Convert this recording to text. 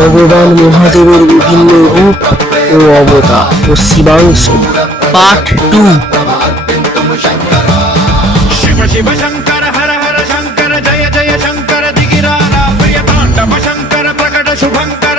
ভগবান মহাদেবের বিভিন্ন রূপ ও অবতার ও শিবাংশ পার্ট 2। शिव शिव शंकर हर हर शंकर जय जय शंकर दिगिरारा प्रिय तांडव शंकर प्रकट शुभंकर